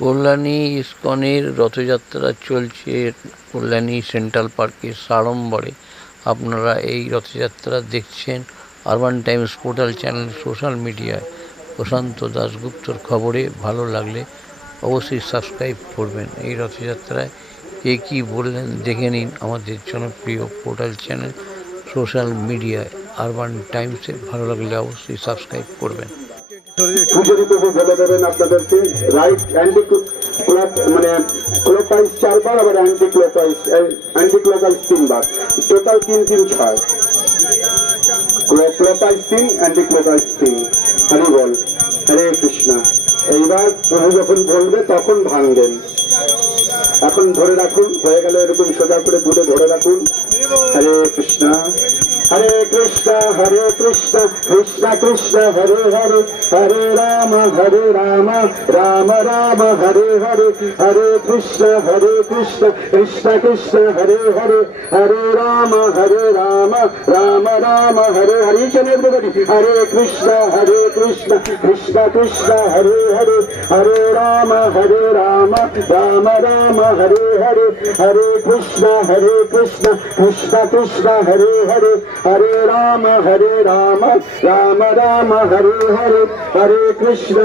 কল্যাণী ইস্কনের রথযাত্রা চলছে কল্যাণী সেন্ট্রাল পার্কের সাড়ম্বরে। আপনারা এই রথযাত্রা দেখছেন urban Times portal channel, social মিডিয়ায় প্রশান্ত দাশগুপ্তর খবরে। ভালো লাগলে অবশ্যই সাবস্ক্রাইব করবেন। এই রথযাত্রায় কে কী বললেন দেখে নিন আমাদের জনপ্রিয় পোর্টাল চ্যানেল সোশ্যাল মিডিয়ায় আরবান টাইমসে। ভালো লাগলে অবশ্যই সাবস্ক্রাইব করবেন। পুজোর উপভোগ বলে দেবেন আপনাদেরকে। রাইট অ্যান্টি মানে ক্লকওয়াইজ 4 বার, আবার অ্যান্টি ক্লকওয়াইজ 3 বার, total 3-3-6। Clockwise 3, anti clockwise 3। Hari বল, হরে কৃষ্ণা। এইবার প্রভু যখন বলবে তখন ভাঙবেন। এখন ধরে রাখুন, হয়ে গেলে এরকম সোজা করে দূরে ধরে রাখুন। হরে কৃষ্ণ হরে কৃষ্ণ কৃষ্ণ কৃষ্ণ হরে হরে, হরে রাম রাম রাম হরে হরে, হরে কৃষ্ণ কৃষ্ণ কৃষ্ণ হরে হরে, হরে রাম রাম রাম হরে হরে। হরে কৃষ্ণ কৃষ্ণ কৃষ্ণ হরে হরে, হরে রাম রাম রাম হরে হরে, হরে কৃষ্ণ কৃষ্ণ কৃষ্ণ হরে হরে, হরে রাম রাম রাম হরে হরে, হরে কৃষ্ণ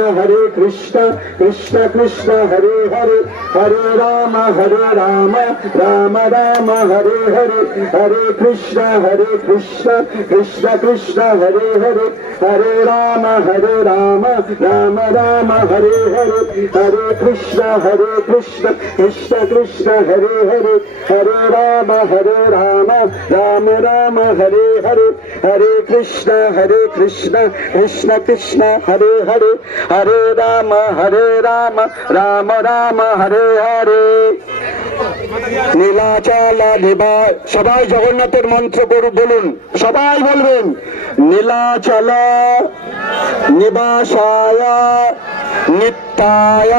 কৃষ্ণ কৃষ্ণ হরে হরে, হরে রাম রাম রাম হরে হরে, হরে কৃষ্ণ কৃষ্ণ কৃষ্ণ হরে হরে, হরে রাম রাম রাম হরে হরে, হরে কৃষ্ণ কৃষ্ণ কৃষ্ণ হরে হরে, হরে রাম রাম রাম হরে হরে, হরে কৃষ্ণ কৃষ্ণ কৃষ্ণ হরে হরে, হরে রাম রাম রাম হরে হরে। নীলাচলা নিবা, সবাই জগন্নাথের মন্ত্র বলুন, সবাই বলবেন। নীলাচল নিবাসায় নিত্যায়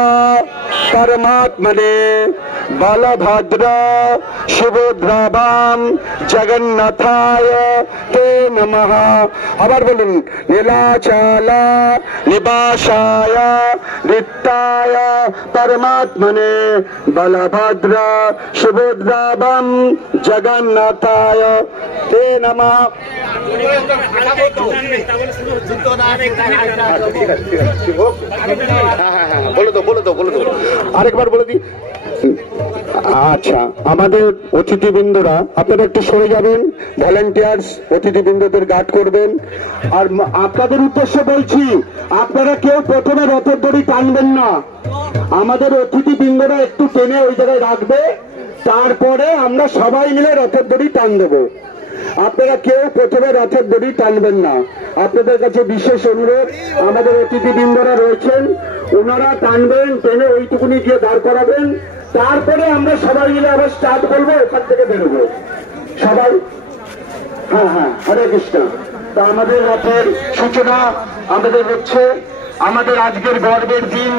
পরমাত্মনে বলভদ্র সুভদ্রাবাম জগন্নাথায় তে নমঃ। আবার বলুন, নীলাচল নিবাসায় নিত্যায় পরমাত্মনে বলভদ্র সুভদ্রাবাম জগন্নাথায় তে নমঃ। বলে দাও আরেকবার বলে দিই। আচ্ছা, আমাদের অতিথিবৃন্দরা আপনারা একটু সরে যাবেন, ভলেন্টিয়ার্স অতিথিবৃন্দদের গার্ড করবেন। আর আপনাদের উদ্দেশ্যে বলছি, আপনারা কেউ প্রথমে রথের দড়ি টানবেন না। আমাদের অতিথিবৃন্দরা একটু টেনে ওই জায়গায় রাখবে, তারপরে আমরা সবাই মিলে রথের দড়ি টান দেবো। আপনারা কেউ প্রথমে রথের দড়ি টানবেন না। আপনাদের কাছে বিশেষ অনুরোধ, আমাদের অতিথিবৃন্দরা রয়েছেন, ওনারা টানবেন, টেনে ওইটুকুনি গিয়ে দাঁড় করাবেন, তারপরে আমরা সবাই মিলে আবার স্টার্ট করবো, ওখান থেকে বেরোবো সবাই। হ্যাঁ, হরে কৃষ্ণ। তা আমাদের রথের সূচনা আমাদের হচ্ছে, আমাদের আজকের গর্বের দিন।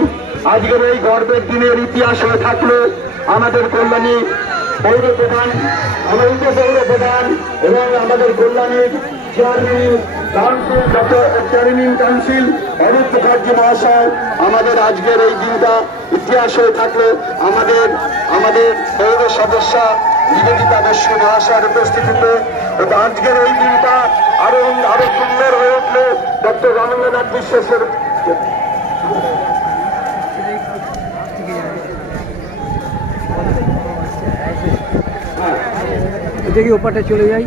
আজকের এই গর্বের দিনের ইতিহাস হয়ে থাকলো আমাদের কল্যাণী পৌর প্রধান, আমাদের পৌর প্রধান এবং আমাদের কল্যাণীর চেয়ারম্যান কাউন্সিল অরূপ মুখার্জি মহাশয়। আমাদের আজকের এই দিনটা ইতিহাস হয়ে থাকলো আমাদের পৌর সদস্য নিবেদিতা দস্যু মহাশয়ের উপস্থিতিতে। আজকের এই দিনটা আরো সুন্দর হয়ে উঠলো ডক্টর রবীন্দ্রনাথ বিশ্বাসের। দেখি ওপারটা চলে যাই।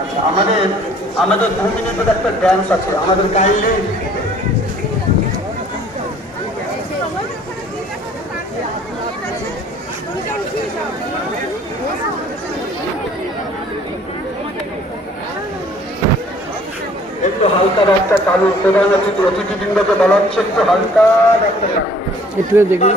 আচ্ছা, আমাদের 2 মিনিটের একটা ড্যান্স আছে, আমাদের কাইন্ডলি একটু হালকা একটা কালু প্রধান অতিথিবৃন্দকে বলা হচ্ছে একটু হালকা একটা একটু দেখি।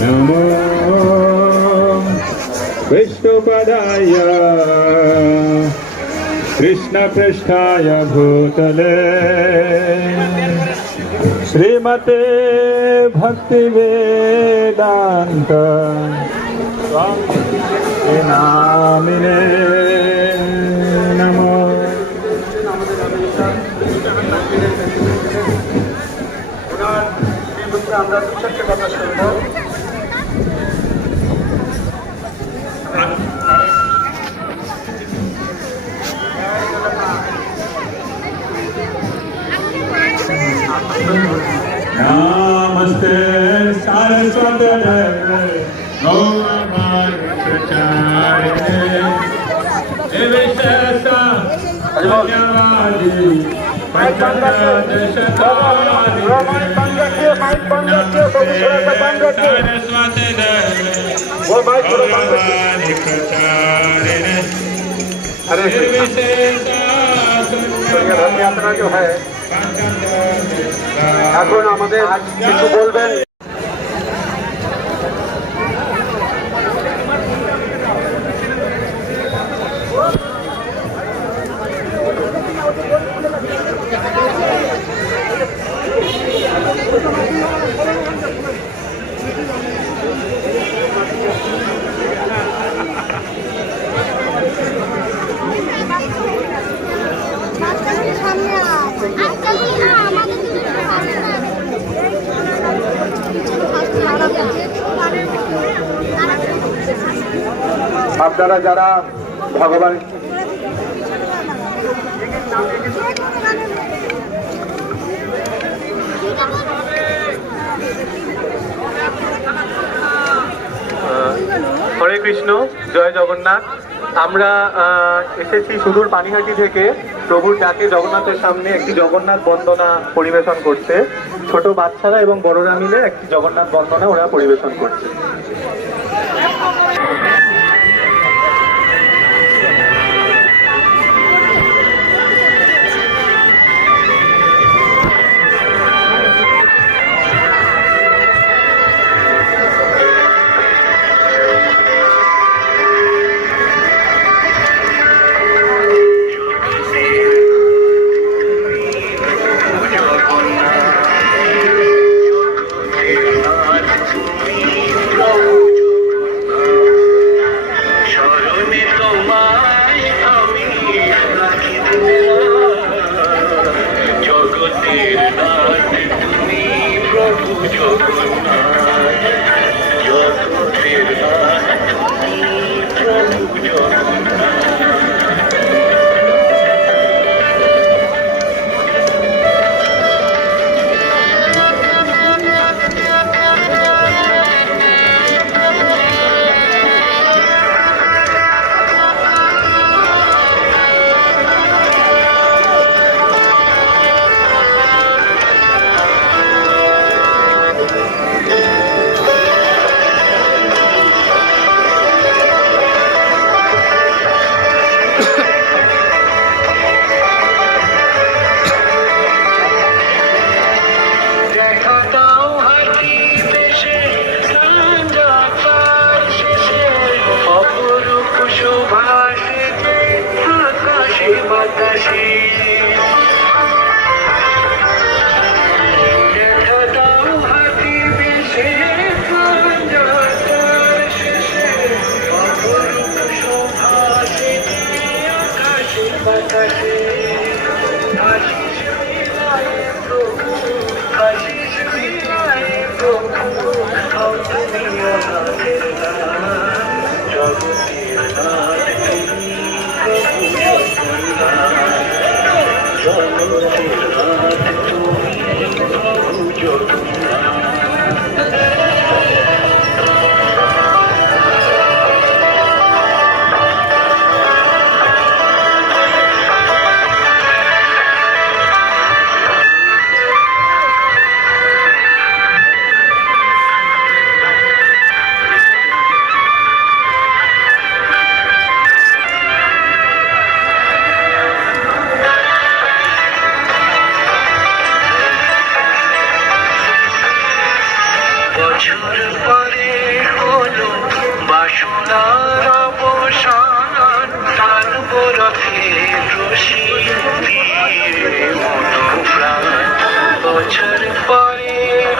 नमो विष्णुपदाय कृष्णपृष्ठाय भूतले श्रीमते भक्तिवेदान्त स्वामी नामिने नमो। আমরা দুঃখের কথা শুনবো। नमस्ते सरस्वती गौरवाणी यात्रा जो है এখন আমাদের কিছু বলবেন। আপনারা যারা ভগবান হরে কৃষ্ণ, জয় জগন্নাথ। আমরা এসেছি সুদূর পানিহাটি থেকে প্রভুর ডাকে জগন্নাথের সামনে একটি জগন্নাথ বন্দনা পরিবেশন করতে। ছোট বাচ্চারা এবং বড়রা মিলে একটি জগন্নাথ বন্দনা ওরা পরিবেশন করছে। Oh বছর পরে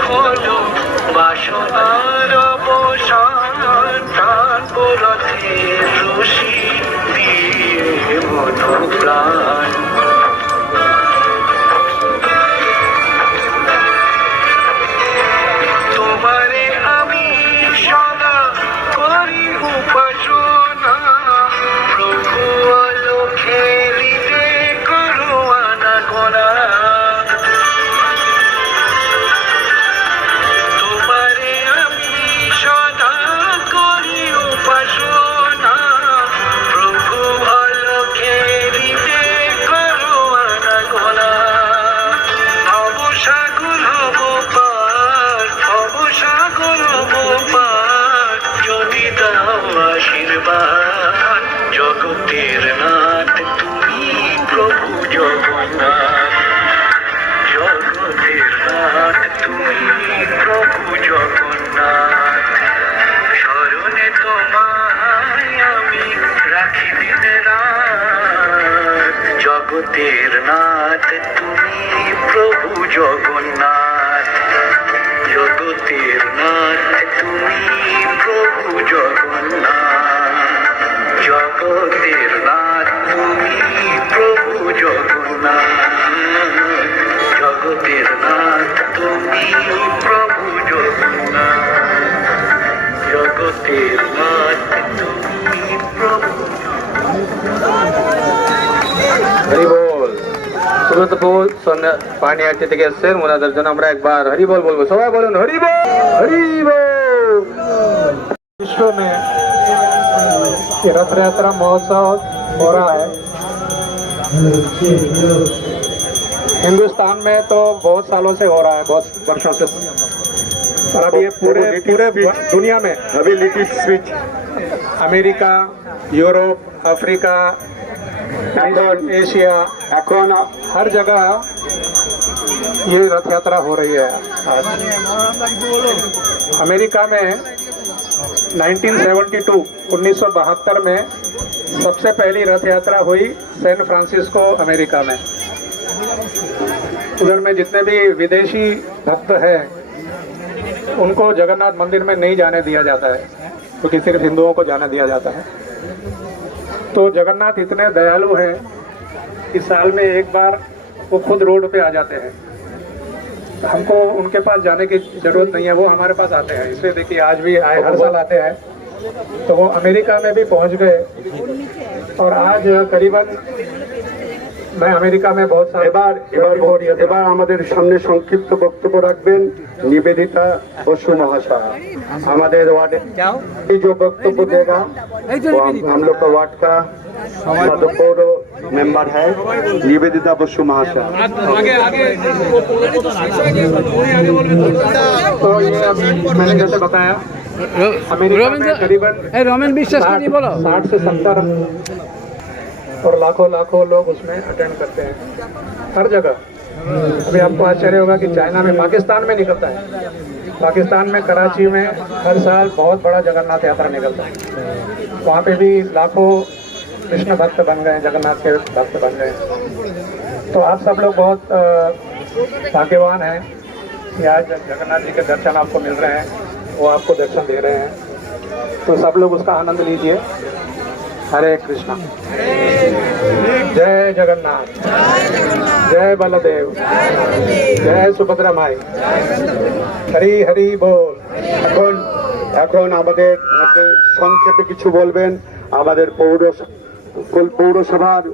হলো বাসনার অবসান, টানবো রথের রশি দিয়ে মনোপ্রাণ। তোমারে আমি সদা করি উপাসনা, প্রভু আলোকে হৃদে করো আনাগোনা। তোমারে আমি সদা করি উপাসনা, প্রভু আলোকে হৃদে করো আনাগোনা। অবসাগর হব পার, অবসাগর হব পার, যদি দাও আশীর্বাদ। জগতের নাথ তুমি প্রভু জগন্নাথ, জগতের নাথ তুমি প্রভু জগন্নাথ। স্মরণে তোমায় আমি রাখি দিন রাত, জগতের নাথ তুমি প্রভু জগন্নাথ, জগতের নাথ তুমি প্রভু জগন্নাথ, জগতের নাথ তুমি প্রভু জগন্নাথ, জগতের নাথ তুমি প্রভু জগন্নাথ, জগতের নাথ তুমি প্রভু। হরি বল। সুব্রতপুর পানিহাটি থেকে এসছেন, ওনাদের জন্য আমরা একবার হরি বল বলবো। সবাই বলুন হরি বল, হরি বল। विश्व में ये रथ यात्रा महोत्सव हो रहा है। हिंदुस्तान में तो बहुत सालों से हो रहा है, बहुत वर्षों से, और अब ये पूरे दुनिया में अभी little switch America, Europe, Africa, Asia, এখন हर जगह ये रथ यात्रा हो रही है। आज अमेरिका में 1972 में सबसे पहली रथ यात्रा हुई सैन फ्रांसिस्को अमेरिका में। उधर में जितने भी विदेशी भक्त हैं उनको जगन्नाथ मंदिर में नहीं जाने दिया जाता है, क्योंकि सिर्फ हिंदुओं को जाने दिया जाता है। तो जगन्नाथ इतने दयालु हैं कि साल में एक बार वो खुद रोड पे आ जाते हैं। हमको उनके पास जाने की जरूरत नहीं है, वो हमारे पास आते हैं। इसलिए देखिए आज भी आए, हर साल आते हैं। तो वो अमेरिका में भी पहुंच गए, और आज करीबन मैं अमेरिका में बहुत सारे এবার আমাদের সামনে সংক্ষিপ্ত বক্তব্য রাখবেন নিবেদিতা বসু মহাশয়। हमारे वार्ड जो वक्तव्य देगा वो हम लोग का वार्ड का पौर मेंबर है निवेदिता बसु महाशय। तो ये अभी मैंने जैसे बताया, अमेरिका में करीबन रोमन विश्वास 60 से 70 और लाखों लोग उसमें अटेंड करते हैं, हर जगह। अभी आपको आश्चर्य होगा कि चाइना में, पाकिस्तान में निकलता है। पाकिस्तान में कराची में हर साल बहुत बड़ा जगन्नाथ यात्रा निकलता है। वहाँ पे भी लाखों कृष्ण भक्त बन गए, जगन्नाथ के भक्त बन गए। तो आप सब लोग बहुत भाग्यवान हैं कि आज जगन्नाथ जी के दर्शन आपको मिल रहे हैं, वो आपको दर्शन दे रहे हैं। तो सब लोग उसका आनंद लीजिए। हरे कृष्णा, जय जगन्नाथ, जय बलदेव, जय सुभद्रा माई, हरि हरि बोल। এখন আমাদের সংক্ষেপে কিছু বলবেন আমাদের পৌরসভার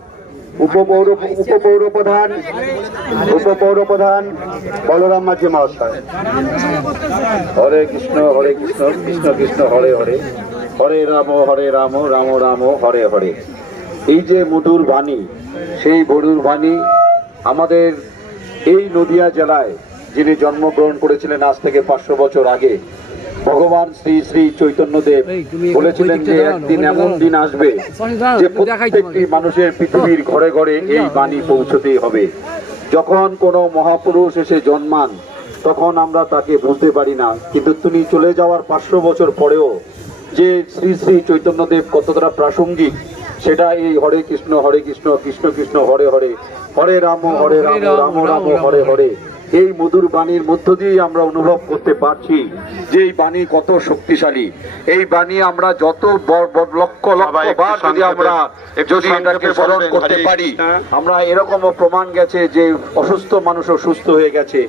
উপপৌরপ্রধান বলরাম মাঝি মহাশয়। হরে কৃষ্ণ কৃষ্ণ কৃষ্ণ হরে হরে, হরে রাম রাম রাম হরে হরে। এই যে মধুর বাণী, সেই মধুর বাণী আমাদের এই নদিয়া জেলায় যিনি জন্মগ্রহণ করেছিলেন আজ থেকে 500 বছর আগে, ভগবান শ্রী শ্রী চৈতন্যদেব বলেছিলেন যে একদিন এমন দিন আসবে যে প্রত্যেকটি মানুষের পৃথিবীর ঘরে ঘরে এই বাণী পৌঁছতেই হবে। যখন কোনো মহাপুরুষ এসে জন্মান তখন আমরা তাকে বুঝতে পারি না, কিন্তু তিনি চলে যাওয়ার 500 বছর পরেও যে শ্রী শ্রী চৈতন্যদেব কতটা প্রাসঙ্গিক সেটা এই হরে কৃষ্ণ কৃষ্ণ কৃষ্ণ হরে হরে, হরে রাম রাম রাম হরে হরে, এই মধুর বাণীর মধ্য দিয়ে আমরা অনুভব করতে পারছি যে এই বাণী কত শক্তিশালী। এই বাণী আমরা যত লক্ষ বার যদি আমরা যদি এটাকে স্মরণ করতে পারি, আমরা এরকমও প্রমাণ গেছে যে অসুস্থ মানুষও সুস্থ হয়ে গেছে।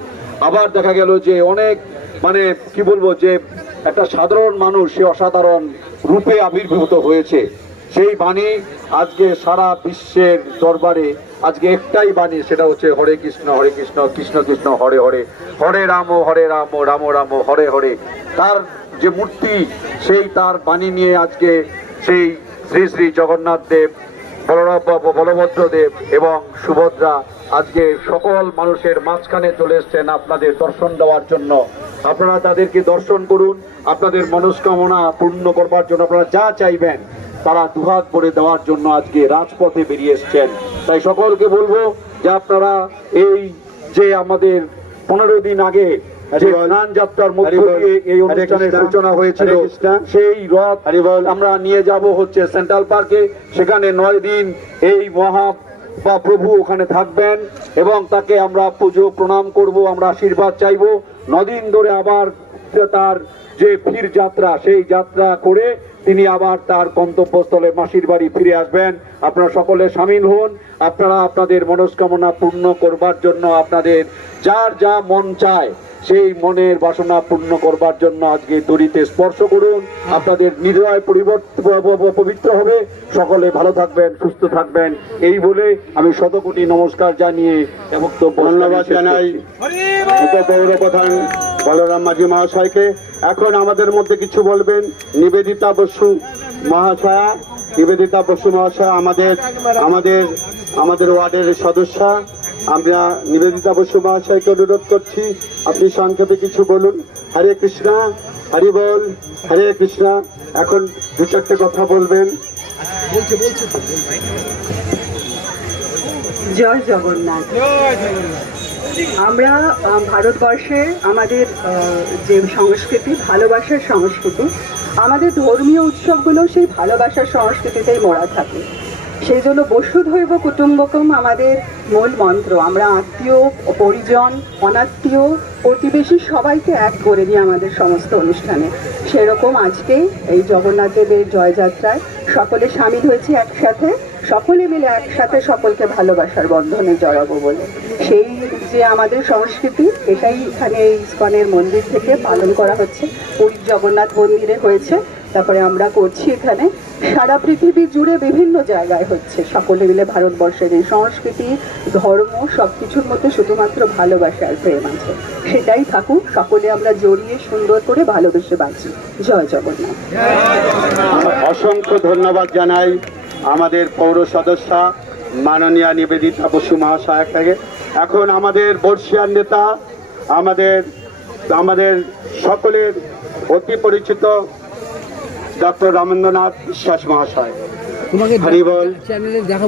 আবার দেখা গেল যে অনেক মানে কি বলবো যে একটা সাধারণ মানুষ সে অসাধারণ রূপে আবির্ভূত হয়েছে। সেই বাণী আজকে সারা বিশ্বের দরবারে আজকে একটাই বাণী, সেটা হচ্ছে হরে কৃষ্ণ কৃষ্ণ কৃষ্ণ হরে হরে, হরে রাম রাম রাম হরে হরে। তার যে মূর্তি সেই তার বাণী নিয়ে আজকে সেই শ্রী শ্রী জগন্নাথ দেব, বলভদ্র দেব এবং সুভদ্রা আজকে সকল মানুষের মাঝখানে চলে এসছেন আপনাদের দর্শন দেওয়ার জন্য। আপনারা তাদেরকে দর্শন করুন, আপনাদের মনস্কামনা পূর্ণ করবার জন্য আপনারা যা চাইবেন তারা দুহাত ভরে দেওয়ার জন্য আজকে রাজপথে বেরিয়ে এসছেন। তাই সকলকে বলবো যে আপনারা এই যে আমাদের 15 দিন আগে যে স্নান যাত্রার মধ্য দিয়ে এই অনুষ্ঠানের সূচনা হয়েছিল, সেই রথ আমরা নিয়ে যাব হচ্ছে সেন্ট্রাল পার্কে। সেখানে 9 দিন এই প্রভু ওখানে থাকবেন এবং তাকে আমরা পুজো প্রণাম করব, আমরা আশীর্বাদ চাইবো। 9 দিন ধরে আবার তার যে ফির যাত্রা, সেই যাত্রা করে তিনি আবার তার গন্তব্যস্থলে মাসির বাড়ি ফিরে আসবেন। আপনারা সকলে সামিল হন। আপনারা আপনাদের মনস্কামনা পূর্ণ করবার জন্য আপনাদের যার যা মন চায় সেই মনের বাসনা পূর্ণ করবার জন্য আজকে দড়িতে স্পর্শ করুন। আপনাদের হৃদয় পবিত্র হবে। সকলে ভালো থাকবেন, সুস্থ থাকবেন, এই বলে আমি শতকোটি নমস্কার জানিয়ে বক্তব্য ধন্যবাদ জানাই উপপৌরপ্রধান বলরাম মাঝি মহাশয়কে। এখন আমাদের মধ্যে কিছু বলবেন নিবেদিতা বসু মহাশয়া। নিবেদিতা বসু মহাশয়া আমাদের ওয়ার্ডের সদস্য। আমরা নিবেদিতা বসু মহাশয়কে অনুরোধ করছি আপনি সংক্ষেপে কিছু বলুন। হরে কৃষ্ণ, হরি বল, হরে কৃষ্ণ। এখন 2-4টে কথা বলবেন। জয় জগন্নাথ। আমরা ভারতবর্ষে আমাদের যে সংস্কৃতি, ভালোবাসার সংস্কৃতি, আমাদের ধর্মীয় উৎসবগুলো সেই ভালোবাসার সংস্কৃতিতেই মোড়া থাকে। সেই জন্য বসুধৈব কুটুম্বকম আমাদের মূল মন্ত্র। আমরা আত্মীয়, পরিজন, অনাত্মীয়, প্রতিবেশী সবাইকে এক করে দিই আমাদের সমস্ত অনুষ্ঠানে। সেরকম আজকে এই জগন্নাথ দেবের জয়যাত্রায় সকলে সামিল হয়েছি একসাথে, সকলে মিলে একসাথে সকলকে ভালোবাসার বন্ধনে জড়াবো বলে। সেই যে আমাদের সংস্কৃতি, এটাই এখানে এই ইস্কনের মন্দির থেকে পালন করা হচ্ছে। পুরীর জগন্নাথ মন্দিরে হয়েছে, তারপরে আমরা করছি এখানে। সারা পৃথিবী জুড়ে বিভিন্ন জায়গায় হচ্ছে। সকলে মিলে ভারতবর্ষের এই সংস্কৃতি, ধর্ম সবকিছুর মধ্যে শুধুমাত্র ভালোবাসা আর প্রেম আছে। সেটাই থাকুক, সকলে আমরা জড়িয়ে সুন্দর করে ভালোবেসে বাঁচি। জয় জগন্নাথ। অসংখ্য ধন্যবাদ জানাই আমাদের পৌর সদস্য মাননীয়া নিবেদিতা বসু মহাশয়কে। এখন আমাদের বর্ষিয়ার নেতা, আমাদের সকলের অতি পরিচিত ডক্টর রামেন্দ্রনাথ বিশ্বাস মহাশয়। হরি বল,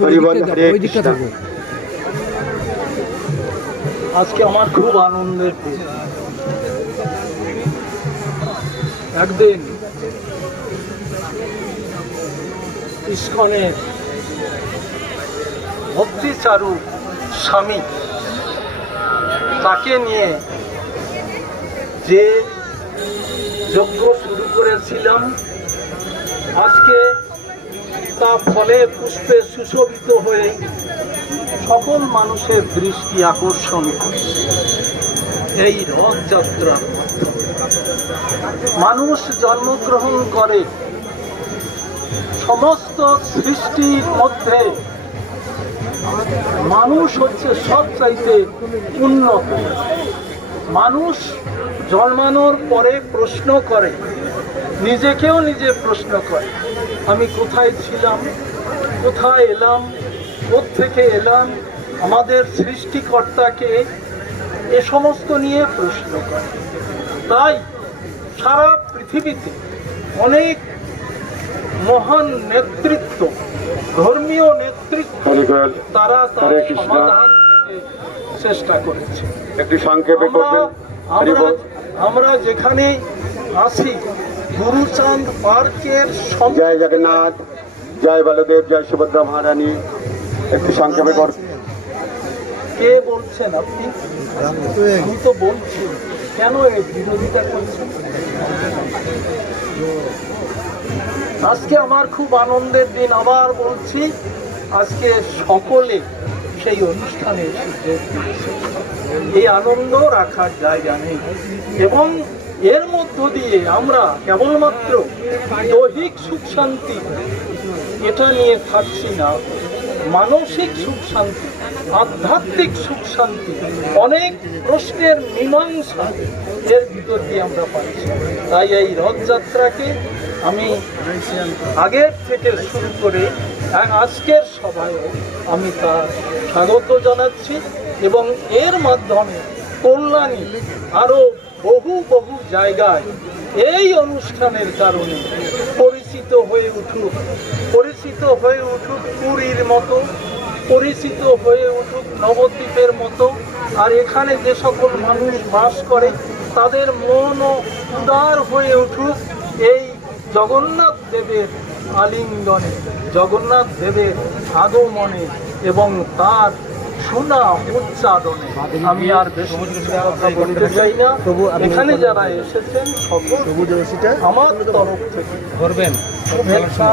হরি বল, হরে কৃষ্ণ। আজকে আমার খুব আনন্দের দিন। একদিন ইস্কনের ভক্তিচারু স্বামী, তাকে নিয়ে যে যজ্ঞ শুরু করেছিলাম, আজকে তা ফলে পুষ্পে সুশোভিত হয়ে সকল মানুষের দৃষ্টি আকর্ষণ করছে। এই রথযাত্রা মানুষ জন্মগ্রহণ করে, সমস্ত সৃষ্টির মধ্যে মানুষ হচ্ছে সবচাইতে উন্নত। মানুষ জন্মানোর পরে প্রশ্ন করে, নিজেকেও নিজে প্রশ্ন করে, আমি কোথায় ছিলাম, কোথায় এলাম, কোত্থেকে এলাম, আমাদের সৃষ্টিকর্তাকে, এ সমস্ত নিয়ে প্রশ্ন করে। তাই সারা পৃথিবীতে অনেক মহান নেতৃত্ব, ধর্মীয় নেতৃত্ব, তারা তার সমাধান দিতে চেষ্টা করেছে। একটু সংক্ষেপে করবেন। আমরা যেখানে আসি, গুরুচাঁদ পার্কের জয় জগন্নাথ, জয় বলদেব, জয় সুভদ্রা মহারানী। একটু সংক্ষেপে কর। কে বলছেন আপনি? আমি তো বলছি কেন এই বিরোধিতা করছেন? আজকে আমার খুব আনন্দের দিন, আবার বলছি, আজকে সকলে সেই অনুষ্ঠানে এসে এই আনন্দ রাখার জায়গা নেই। এবং এর মধ্য দিয়ে আমরা কেবলমাত্র দৈহিক সুখ শান্তি এটা নিয়ে থাকছি না, মানসিক সুখ শান্তি, আধ্যাত্মিক সুখ শান্তি, অনেক প্রশ্নের মীমাংসা এর ভিতর দিয়ে আমরা পাচ্ছি। তাই এই রথযাত্রাকে আমি আগের থেকে শুরু করে আজকের সভায়ও আমি তার স্বাগত জানাচ্ছি এবং এর মাধ্যমে কল্যাণী আরও বহু বহু জায়গায় এই অনুষ্ঠানের কারণে পরিচিত হয়ে উঠুক পুরীর মতো, পরিচিত হয়ে উঠুক নবদ্বীপের মতো। আর এখানে যে সকল মানুষ বাস করে তাদের মনও উদার হয়ে উঠুক এই জগন্নাথ দেবের আলিঙ্গনে, জগন্নাথ দেবের আগমনে এবং তার শোনা উচ্চারণে। আমি আর বেশি কথা বলতে চাই না। এখানে যারা এসেছেন সকল আমার তরফ থেকে শুভেচ্ছা,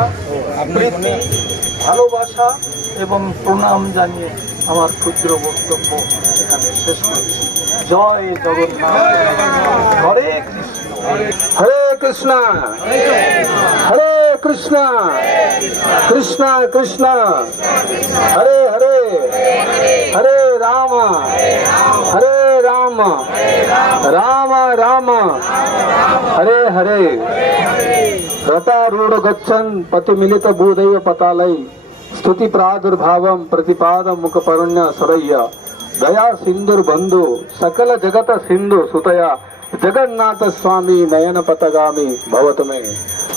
প্রীতি, ভালোবাসা এবং প্রণাম জানিয়ে আমার ক্ষুদ্র বক্তব্য এখানে শেষ করছি। জয় জগন্নাথ। হরে কৃষ্ণ। হরে কৃষ্ণ হরে কৃষ্ণ কৃষ্ণ কৃষ্ণ হরে হরে হরে রাম রাম রাম হরে হরে। रथारूढ़ गच्छन् पति मिलित भूदैव पतालय स्तुति प्रादुर्भावं प्रतिपादं मुख परण्य सरय्य दया सिंधुर बंधु सकल जगत सिंधु सुतया जगन्नाथ स्वामी नयन पथगामी भवत में।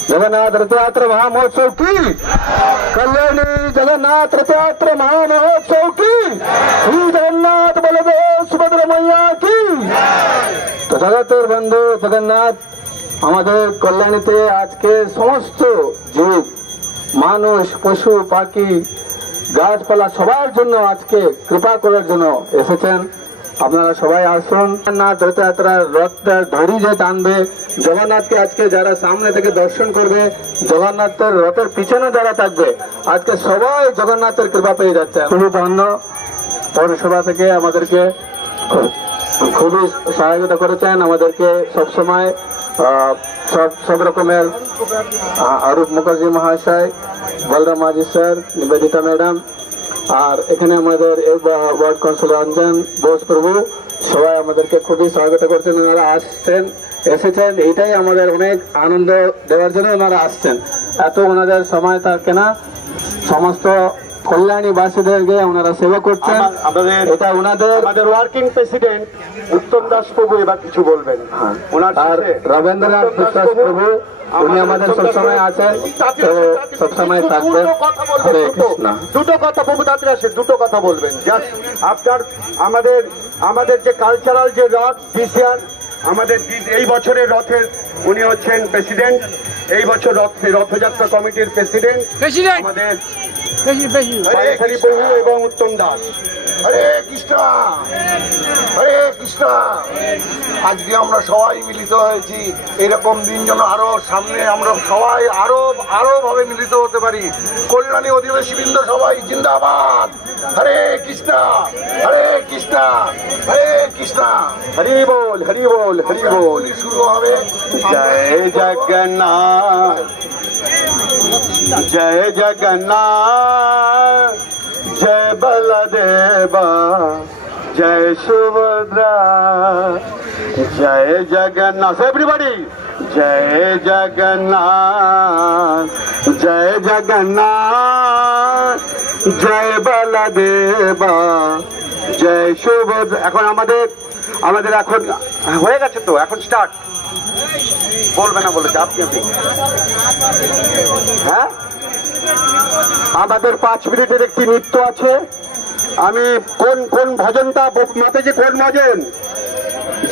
जगन्नाथ रथयात्रा महामहोत्सव की कल्याणी, जगन्नाथ रथयात्रा महामहोत्सव की श्री जगन्नाथ बलदेव सुभद्रा मैया की। तो जगतेर बंधु जगन्नाथ আমাদের কল্যাণীতে আজকে সমস্ত জীব, মানুষ, পশু পাখি, গাছপালা সবার জন্য আজকে কৃপা করার জন্য এসেছেন। আপনারা সবাই আসুন। জগন্নাথ রথযাত্রার রথটা ধরি যে টানবে, জগন্নাথকে আজকে যারা সামনে থেকে দর্শন করবে, জগন্নাথের রথের পিছনে যারা থাকবে, আজকে সবাই জগন্নাথের কৃপা পেয়ে যাচ্ছে। খুবই ধন্য পৌরসভা থেকে আমাদেরকে খুবই সহায়তা করেছেন, আমাদেরকে সবসময় সব রকমের অরূপ মুখার্জি মহাশয়, বলরাম মাঝি স্যার, নিবেদিতা ম্যাডাম, আর এখানে আমাদের ওয়ার্ড কাউন্সিলর রঞ্জন বোস প্রভু সবাই আমাদেরকে খুবই সহায়তা করছেন। ওনারা এসেছেন, এইটাই আমাদের অনেক আনন্দ দেওয়ার জন্য ওনারা আসছেন। এত ওনাদের সময় থাকে না, সমস্ত কল্যাণীবাসীদেরকে ওনারা সেবা করছেন। এটা আমাদের ওয়ার্কিং প্রেসিডেন্ট উত্তম দাস প্রভু এবার কিছু বলবেন। আর রবীন্দ্রনাথ বিশ্বাস প্রভু উনি আমাদের সবসময় আছেন, তো সবসময় থাকবেন। হরে কৃষ্ণ। দুটো কথা প্রভু তাড়াতাড়ি আসে, দুটো কথা বলবেন জাস্ট আপনার। আমাদের যে কালচারাল যে রথ ডিসিয়ান, আমাদের এই বছরের রথের উনি হচ্ছেন প্রেসিডেন্ট, এই বছর রথযাত্রা কমিটির প্রেসিডেন্ট আমাদের বহু এবং উত্তম দাস। হরে কৃষ্ণ হরে কৃষ্ণ। আজকে আমরা সবাই মিলিত হয়েছি, এরকম দিন যেন আরো সামনে আমরা সবাই আরো ভাবে মিলিত হতে পারি। কল্যাণী অধিবাসী বৃন্দ সবাই জিন্দাবাদ। হরে কৃষ্ণ হরে কৃষ্ণ হরে কৃষ্ণ। হরি বল হরি বল হরি বল। শুরু হবে জয় জগন্নাথ জয় জগন্নাথ जय बलदेवा जय सुभद्रा जय जगन्नाथ एवरीबॉडी जय जगन्नाथ जय जगन्नाथ जय बलदेवा जय सुभद्रा। এখন আমাদের এখন হয়ে গেছে, তো এখন স্টার্ট বলবে না বলেছে আপনি হ্যাঁ। আমাদের 5 মিনিটের একটি নৃত্য আছে। আমি কোন ভজনটা মাতাজি কোন ভজন?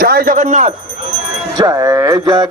জয় জগন্নাথ জয় জগ